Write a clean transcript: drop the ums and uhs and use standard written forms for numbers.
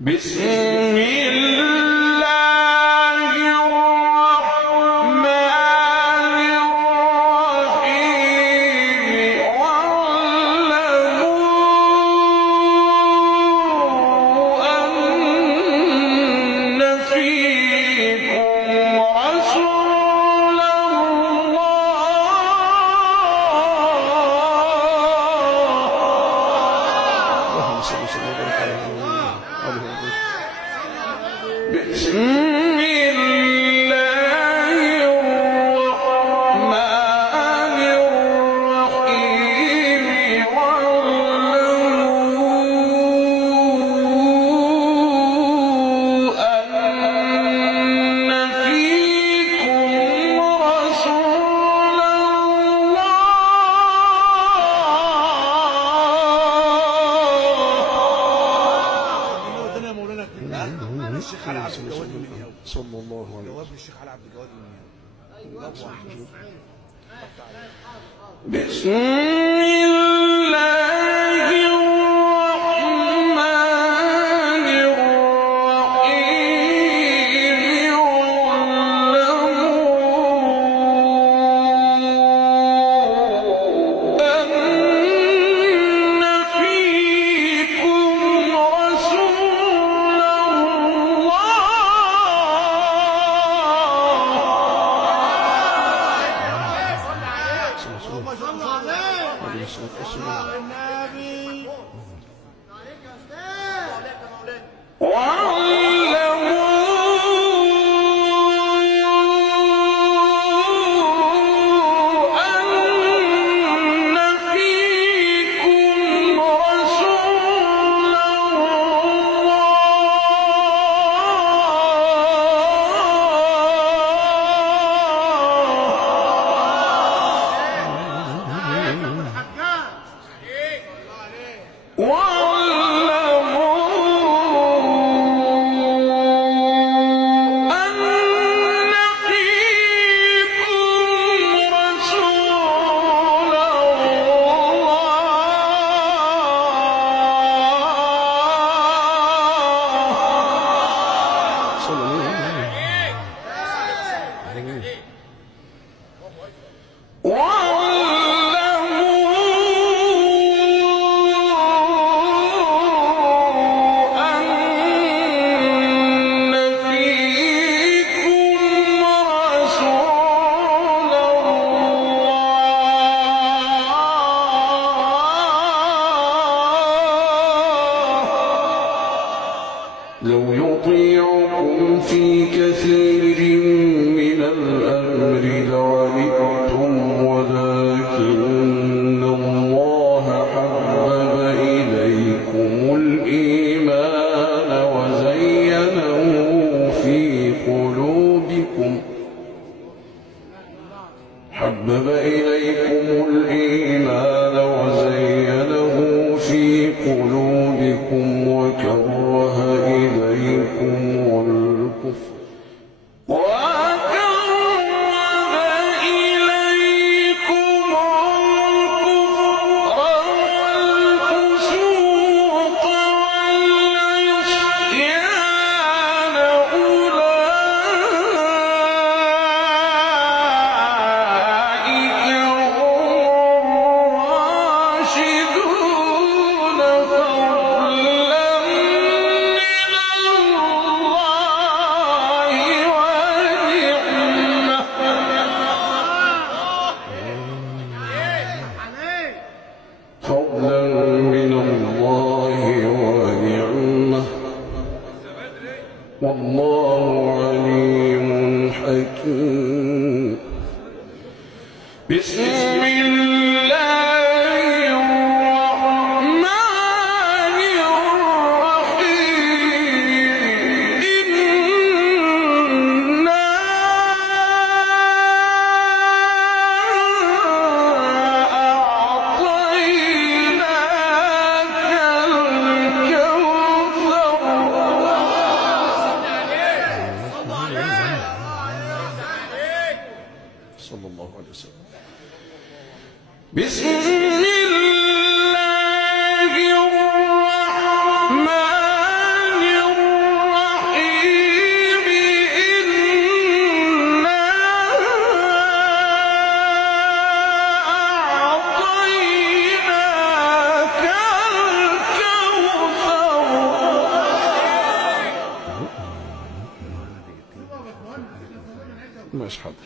بسم الله الرحمن الرحيم واعلموا أن فيكم رسول بسم الله الرحمن الرحيم واعلموا أن فيكم رسول الشيخ علي عبد الجواد المنياوي صلى الله عليه جواب الشيخ علي عبد الجواد المنياوي. بسم الله الرحمن الرحيم واعلموا أن فيكم رسول لو يطيعكم في كثير من الأمر لعنتم ولكن الله حبب إليكم الإيمان وزينه في قلوبكم وكره إليكم الكفر والفسوق والعصيان أولئك هم الراشدون فضلا من الله ونعمة والله عليم حكيم. بسم الله الرحمن الرحيم إنا صلى الله عليه وسلم. بسم الله الرحمن الرحيم ماشي حاضر.